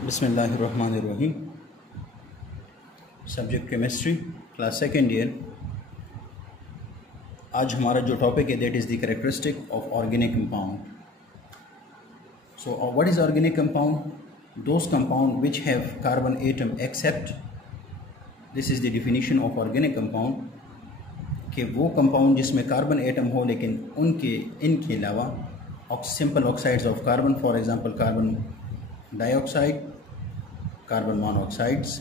बिस्मिल्लाहिर्रहमानिर्रहीम। Subject chemistry, class second year. आज हमारा जो टॉपिक है that is the characteristic of organic compound. So what is organic compound? Those compound which have carbon atom except, this is the definition of organic compound, कि वो compound जिसमें carbon atom हो लेकिन इनके अलावा simple oxides of carbon, for example carbon dioxide, carbon monoxides,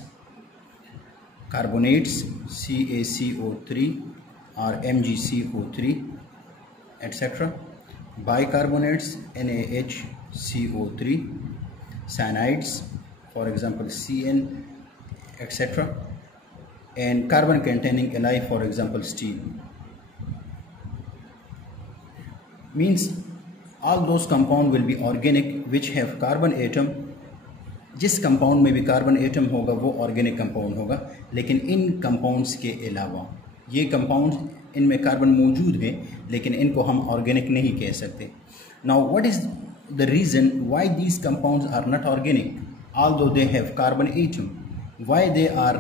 carbonates CaCO3 और MgCO3 etc., bicarbonates NaHCO3, cyanides for example CN etc., and carbon containing alloy for example steel. Means all those compound will be organic which have carbon atom. जिस compound में भी carbon atom होगा वो organic compound होगा, लेकिन इन compounds के अलावा ये कंपाउंड्स इनमें कार्बन मौजूद है लेकिन इनको हम ऑर्गेनिक नहीं कह सकते. Now what is the reason why these compounds are not organic although they have carbon atom? Why they are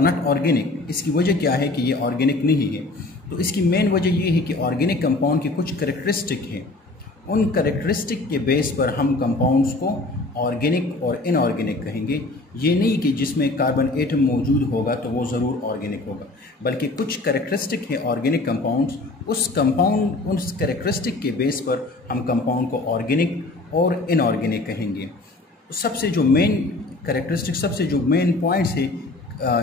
not organic? इसकी वजह क्या है कि ये ऑर्गेनिक नहीं है? तो इसकी मेन वजह ये है कि ऑर्गेनिक कंपाउंड के कुछ करेक्टरिस्टिक हैं. उन करेक्टरिस्टिक के बेस पर हम कंपाउंड्स को ऑर्गेनिक और इनऑर्गेनिक कहेंगे. ये नहीं कि जिसमें कार्बन एटम मौजूद होगा तो वो ज़रूर ऑर्गेनिक होगा, बल्कि कुछ करेक्टरिस्टिक है ऑर्गेनिक कंपाउंड्स, उस करेक्टरिस्टिक के बेस पर हम कंपाउंड को ऑर्गेनिक और इनऑर्गेनिक कहेंगे. सबसे जो मेन करेक्टरिस्टिक, सबसे जो मेन पॉइंट्स है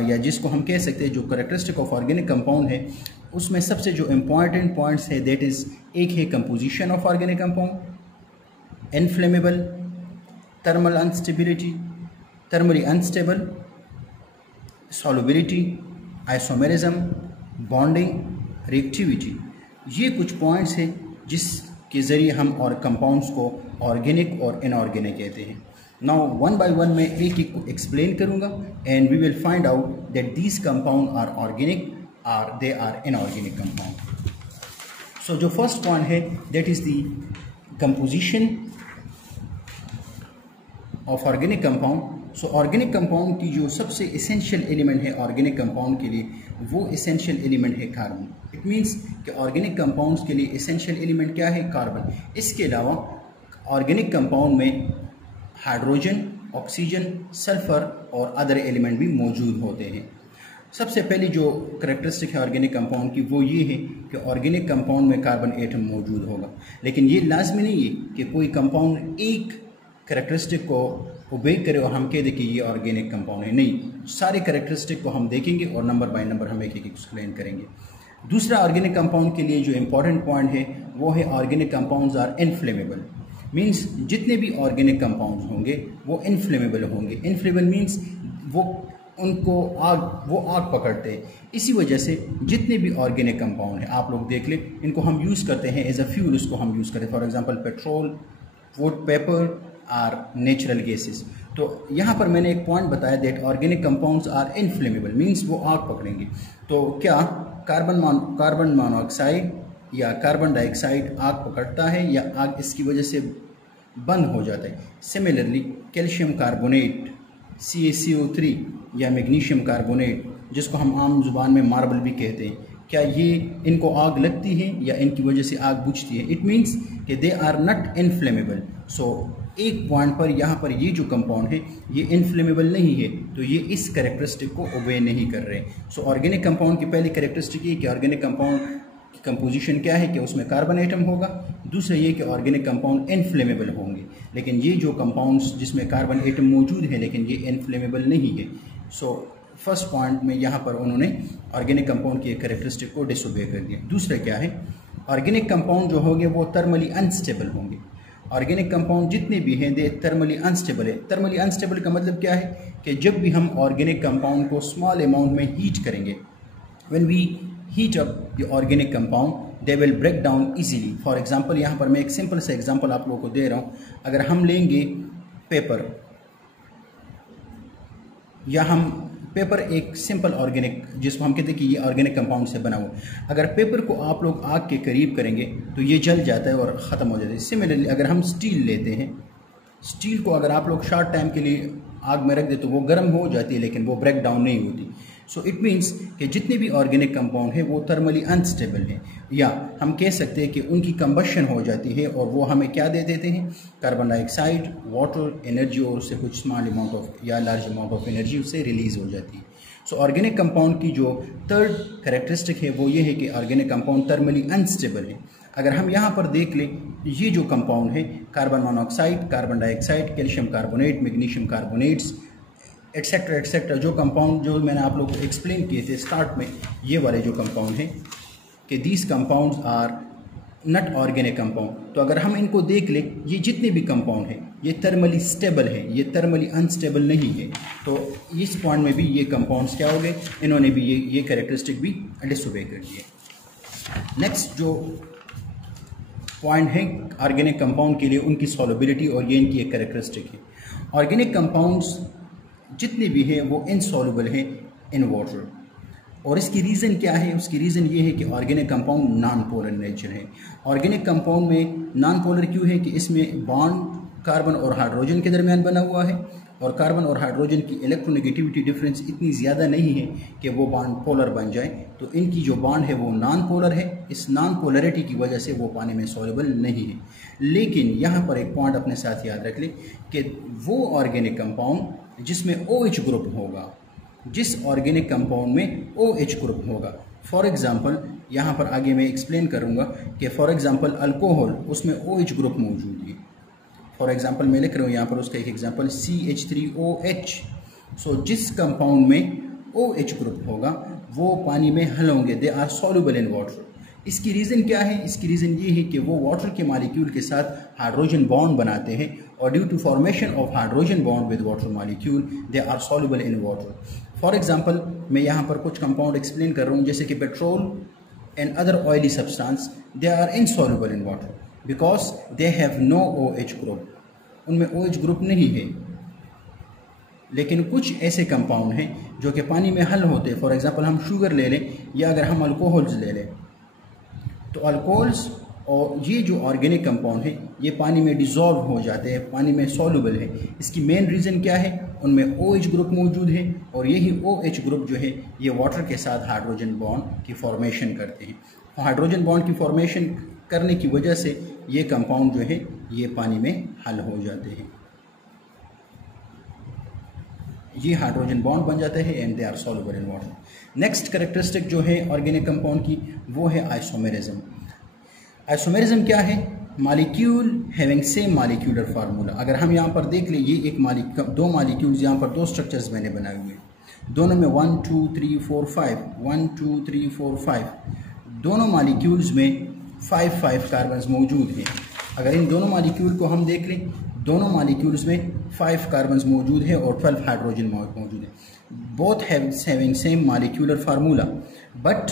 या जिसको हम कह सकते हैं जो करेक्टरिस्टिक ऑफ ऑर्गेनिक कंपाउंड है, उसमें सबसे जो इम्पॉर्टेंट पॉइंट्स है दैट इज़, एक है composition of organic compound, inflammable, thermally unstable, solubility, isomerism, bonding, reactivity. ये कुछ पॉइंट्स हैं जिसके ज़रिए हम और कंपाउंड्स को ऑर्गेनिक और इनऑर्गेनिक कहते हैं. नाउ वन बाय वन मैं एक एक को एक्सप्लेन करूँगा and we will find out that these compound are organic or they are inorganic compound. So जो first point है that is the composition of organic compound. So organic compound की जो सबसे essential element है organic compound के लिए, वो essential element है कार्बन. It means कि organic compounds के लिए essential element क्या है? कार्बन. इसके अलावा organic compound में हाइड्रोजन, ऑक्सीजन, सल्फर और अदर एलिमेंट भी मौजूद होते हैं. सबसे पहली जो करेक्टरिस्टिक है ऑर्गेनिक कंपाउंड की वो ये है कि ऑर्गेनिक कंपाउंड में कार्बन एटम मौजूद होगा, लेकिन ये लाजमी नहीं है कि कोई कंपाउंड एक करेक्टरिस्टिक को ओबे करे और हम कह दें कि ये ऑर्गेनिक कंपाउंड है. नहीं, सारे करेक्टरिस्टिक को हम देखेंगे और नंबर बाय नंबर हम एक एक एक्सप्लेन करेंगे. दूसरा ऑर्गेनिक कंपाउंड के लिए जो इंपॉर्टेंट पॉइंट है वो है organic compounds are inflammable. Means जितने भी ऑर्गेनिक कंपाउंड्स होंगे वो इनफ्लेमेबल होंगे. इनफ्लेमेबल मीन्स वो आग पकड़ते हैं. इसी वजह से जितने भी ऑर्गेनिक कंपाउंड हैं आप लोग देख लें, इनको हम यूज़ करते हैं एज अ फ्यूल. इसको हम यूज़ करते हैं for example petrol, wood, paper are natural gases. तो यहाँ पर मैंने एक पॉइंट बताया that organic compounds are inflammable, means वो आग पकड़ेंगे. तो क्या कार्बन मोनोऑक्साइड या कार्बन डाइऑक्साइड आग पकड़ता है या आग इसकी वजह से बंद हो जाता है? सिमिलरली कैल्शियम कार्बोनेट CaCO3 या मैग्नीशियम कार्बोनेट, जिसको हम आम जुबान में मार्बल भी कहते हैं, क्या ये इनको आग लगती है या इनकी वजह से आग बुझती है? इट मीन्स कि दे आर नॉट इनफ्लेमेबल. सो एक पॉइंट पर यहाँ पर ये जो कंपाउंड है ये इनफ्लेमेबल नहीं है, तो ये इस करेक्टरिस्टिक को ओबे नहीं कर रहे. सो ऑर्गेनिक कंपाउंड की पहली करेक्टरिस्टिक ये कि ऑर्गेनिक कंपाउंड की कंपोजिशन क्या है कि उसमें कार्बन एटम होगा. दूसरा ये कि ऑर्गेनिक कंपाउंड इनफ्लेमेबल होंगे, लेकिन ये जो कंपाउंड्स जिसमें कार्बन एटम मौजूद है लेकिन ये इनफ्लेमेबल नहीं है. सो फर्स्ट पॉइंट में यहाँ पर उन्होंने ऑर्गेनिक कंपाउंड की एक करेक्टरिस्टिक को डिसोबे कर दिया. दूसरा क्या है? ऑर्गेनिक कंपाउंड जो होंगे वो थर्मली अनस्टेबल होंगे. ऑर्गेनिक कंपाउंड जितने भी हैं दे थर्मली अनस्टेबल है. थर्मली अनस्टेबल का मतलब क्या है कि जब भी हम ऑर्गेनिक कंपाउंड को स्मॉल अमाउंट में हीट करेंगे, when we heat up the organic compound they will break down easily. For example, यहाँ पर मैं एक सिंपल सा एग्जांपल आप लोगों को दे रहा हूँ. अगर हम लेंगे पेपर, या हम पेपर एक सिंपल ऑर्गेनिक, जिसको हम कहते हैं कि ये ऑर्गेनिक कंपाउंड से बना हुआ, अगर पेपर को आप लोग आग के करीब करेंगे तो ये जल जाता है और ख़त्म हो जाता है. सिमिलरली अगर हम स्टील लेते हैं स्टील को अगर आप लोग शॉर्ट टाइम के लिए आग में रख दे तो वो गर्म हो जाती है, लेकिन वो ब्रेक डाउन नहीं होती। सो इट मीन्स कि जितने भी ऑर्गेनिक कंपाउंड है वो थर्मली अनस्टेबल हैं, या हम कह सकते हैं कि उनकी कंबशन हो जाती है और वो हमें क्या दे देते हैं, कार्बन डाइऑक्साइड, वाटर, एनर्जी, और उससे कुछ स्मॉल अमाउंट ऑफ या लार्ज अमाउंट ऑफ एनर्जी उससे रिलीज हो जाती है। सो ऑर्गेनिक कंपाउंड की जो थर्ड कैरेक्टरिस्टिक है वो ये है कि ऑर्गेनिक कंपाउंड थर्मली अनस्टेबल है। अगर हम यहाँ पर देख लें, ये जो कंपाउंड है, carbon monoxide, carbon dioxide, calcium carbonate, magnesium carbonates, etcetera etcetera, जो कंपाउंड जो मैंने आप लोगों को एक्सप्लेन किए थे स्टार्ट में, ये वाले जो कंपाउंड हैं कि these compounds are not organic compound. तो अगर हम इनको देख लें, ये जितने भी कंपाउंड हैं ये थर्मली स्टेबल है, ये थर्मली अनस्टेबल नहीं है। तो इस पॉइंट में भी ये कंपाउंड्स क्या हो गए, इन्होंने भी ये कैरेक्टरिस्टिक भी डिसोबे कर दिए। नेक्स्ट जो पॉइंट है ऑर्गेनिक कंपाउंड के लिए, उनकी सॉल्युबिलिटी, और ये इनकी एक कैरेक्टरिस्टिक है। ऑर्गेनिक कंपाउंड्स जितने भी हैं वो इनसॉल्युबल हैं इन वाटर, और इसकी रीज़न क्या है, उसकी रीज़न ये है कि organic compound non polar nature है। ऑर्गेनिक कंपाउंड में नॉन पोलर क्यों है कि इसमें बॉन्ड कार्बन और हाइड्रोजन के दरमियान बना हुआ है, और कार्बन और हाइड्रोजन की इलेक्ट्रोनेगेटिविटी डिफरेंस इतनी ज़्यादा नहीं है कि वो बॉन्ड पोलर बन जाए। तो इनकी जो बॉन्ड है वो नॉन पोलर है, इस नॉन पोलरिटी की वजह से वो पानी में सॉल्युबल नहीं है। लेकिन यहाँ पर एक पॉइंट अपने साथ याद रख लें कि वो ऑर्गेनिक कंपाउंड जिसमें OH ग्रुप होगा, जिस ऑर्गेनिक कंपाउंड में OH ग्रुप होगा, फॉर एग्जांपल यहाँ पर आगे मैं एक्सप्लेन करूँगा कि फॉर एग्जांपल अल्कोहल, उसमें OH ग्रुप मौजूद है। फॉर एग्जांपल मैं लिख रहा हूँ यहाँ पर उसका एक एग्जांपल CH3OH। सो जिस कंपाउंड में OH ग्रुप होगा वो पानी में हल होंगे, they are soluble in water. इसकी रीज़न क्या है, इसकी रीज़न ये है कि वो वाटर के मॉलिक्यूल के साथ हाइड्रोजन बॉन्ड बनाते हैं, और due to formation of hydrogen bond with water molecule they are soluble in water. For example मैं यहाँ पर कुछ कंपाउंड एक्सप्लेन कर रहा हूँ, जैसे कि petrol and other oily substance, they are insoluble in water because they have no OH group, उनमें OH ग्रुप नहीं है। लेकिन कुछ ऐसे कंपाउंड हैं जो कि पानी में हल होते हैं, फॉर एग्जांपल हम शुगर ले लें या अगर हम अल्कोहल्स ले लें, तो अल्कोहल्स और ये जो ऑर्गेनिक कंपाउंड है ये पानी में डिज़ोल्व हो जाते हैं, पानी में सॉल्युबल है। इसकी मेन रीज़न क्या है, उनमें OH ग्रुप मौजूद है, और यही OH ग्रुप जो है ये वाटर के साथ हाइड्रोजन बॉन्ड की फॉर्मेशन करते हैं। हाइड्रोजन बॉन्ड की फॉर्मेशन करने की वजह से ये कंपाउंड जो है ये पानी में हल हो जाते हैं, ये हाइड्रोजन बॉन्ड बन जाते हैं and they are soluble in water. Next characteristic जो है ऑर्गेनिक कंपाउंड की वो है आइसोमेरिज्म। आइसोमेरिज्म क्या है, molecule having same molecular formula. अगर हम यहाँ पर देख लें, ये एक दो मॉलिक्यूल्स, यहाँ पर दो स्ट्रक्चर्स मैंने बनाए हुए हैं, दोनों में 1 2 3 4 5 1 2 3 4 5, दोनों मॉलिक्यूल्स में 5 कार्बन्स मौजूद हैं। अगर इन दोनों मॉलिक्यूल को हम देख लें, दोनों मॉलिक्यूल्स में 5 कार्बन्स मौजूद है और 12 हाइड्रोजन मौजूद है। Both having same molecular formula but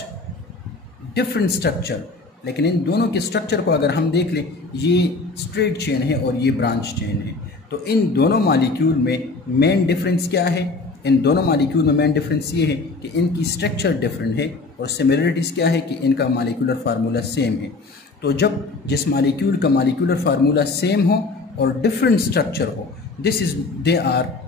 different structure. लेकिन इन दोनों के स्ट्रक्चर को अगर हम देख लें, ये स्ट्रेट चेन है और ये ब्रांच चेन है, तो इन दोनों मॉलिक्यूल में मेन डिफरेंस क्या है, इन दोनों मॉलिक्यूल में मेन डिफरेंस ये है कि इनकी स्ट्रक्चर डिफरेंट है, और सिमिलरिटीज़ क्या है कि इनका मॉलिक्यूलर फार्मूला सेम है। तो जब जिस मॉलिक्यूल का मॉलिक्यूलर फार्मूला सेम हो और डिफरेंट स्ट्रक्चर हो,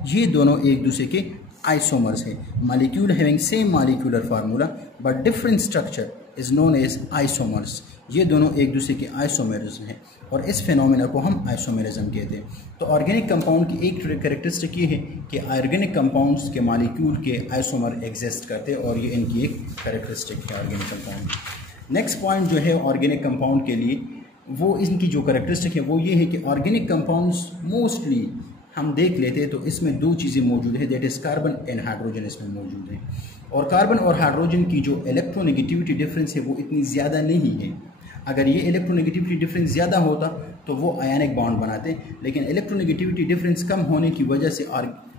ये दोनों एक दूसरे के आइसोमर्स है। Molecule having same molecular formula but different structure is known as isomers. ये दोनों एक दूसरे के आइसोमेरिज्म हैं और इस फिनोमेना को हम आइसोमेरिज्म कहते हैं। तो ऑर्गेनिक कंपाउंड की एक कैरेक्टरिस्टिक ये है कि ऑर्गेनिक कंपाउंड्स के मॉलिक्यूल के आइसोमर एग्जिस्ट करते हैं, और ये इनकी एक कैरेक्टरिस्टिक है ऑर्गेनिक कंपाउंड। नेक्स्ट पॉइंट जो है ऑर्गेनिक कंपाउंड के लिए, वो इनकी जो कैरेक्टरिस्टिक है वो ये है कि ऑर्गेनिक कंपाउंड्स मोस्टली हम देख लेते हैं तो इसमें दो चीज़ें मौजूद है, that is carbon and hydrogen इसमें मौजूद है। और कार्बन और हाइड्रोजन की जो इलेक्ट्रोनेगेटिविटी डिफरेंस है वो इतनी ज़्यादा नहीं है। अगर ये इलेक्ट्रोनेगेटिविटी डिफरेंस ज़्यादा होता तो वो आयनिक बॉन्ड बनाते, लेकिन इलेक्ट्रोनेगेटिविटी डिफरेंस कम होने की वजह से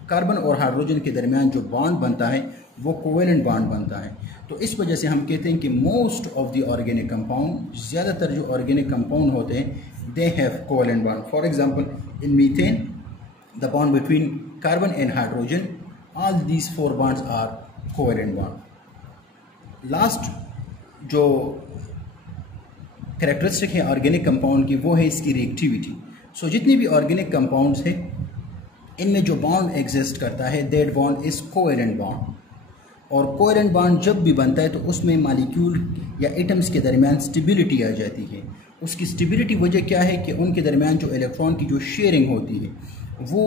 कार्बन और हाइड्रोजन के दरमियान जो बॉन्ड बनता है वो कोवेलेंट बॉन्ड बनता है। तो इस वजह से हम कहते हैं कि most of the organic compound, ज़्यादातर जो ऑर्गेनिक कंपाउंड होते हैं, they have covalent bond. For example in methane, the bond between carbon and hydrogen, all these 4 bonds are covalent bond. Last जो कैरेक्टरिस्टिक है ऑर्गेनिक कंपाउंड की वो है इसकी रिएक्टिविटी। सो जितने भी ऑर्गेनिक कंपाउंड्स हैं इनमें जो बॉन्ड एग्जिस्ट करता है that bond is covalent bond, और कोवेलेंट बॉन्ड जब भी बनता है तो उसमें मॉलिक्यूल या एटम्स के दरमियान स्टेबिलिटी आ जाती है। उसकी स्टेबिलिटी वजह क्या है कि उनके दरमियान जो इलेक्ट्रॉन की जो शेयरिंग होती है वो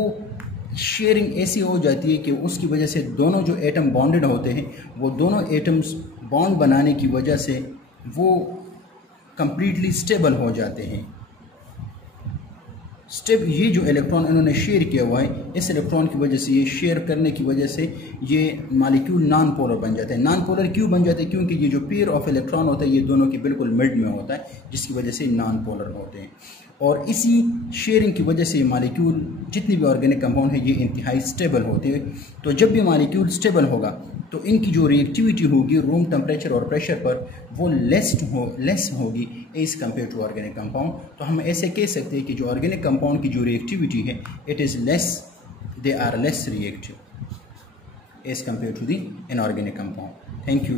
शेयरिंग ऐसी हो जाती है कि उसकी वजह से दोनों जो एटम बॉन्डेड होते हैं वो दोनों एटम्स बॉन्ड बनाने की वजह से वो कंप्लीटली स्टेबल हो जाते हैं। ये जो इलेक्ट्रॉन इन्होंने शेयर किया हुआ है, इस इलेक्ट्रॉन की वजह से, ये शेयर करने की वजह से ये मॉलिक्यूल नॉन पोलर बन जाते हैं। नॉन पोलर क्यों बन जाते हैं? क्योंकि ये जो पेयर ऑफ इलेक्ट्रॉन होता है ये दोनों के बिल्कुल मिड में होता है, जिसकी वजह से नॉन पोलर होते हैं। और इसी शेयरिंग की वजह से मॉलिक्यूल जितनी भी ऑर्गेनिक कंपाउंड है ये इंतहाई स्टेबल होते हैं। तो जब भी मॉलिक्यूल स्टेबल होगा तो इनकी जो रिएक्टिविटी होगी रूम टेम्परेचर और प्रेशर पर वो लेस होगी as compare to organic compound. तो हम ऐसे कह सकते हैं कि जो ऑर्गेनिक कंपाउंड की जो रिएक्टिविटी है it is less, they are less reactive as compare to the inorganic compound. Thank you.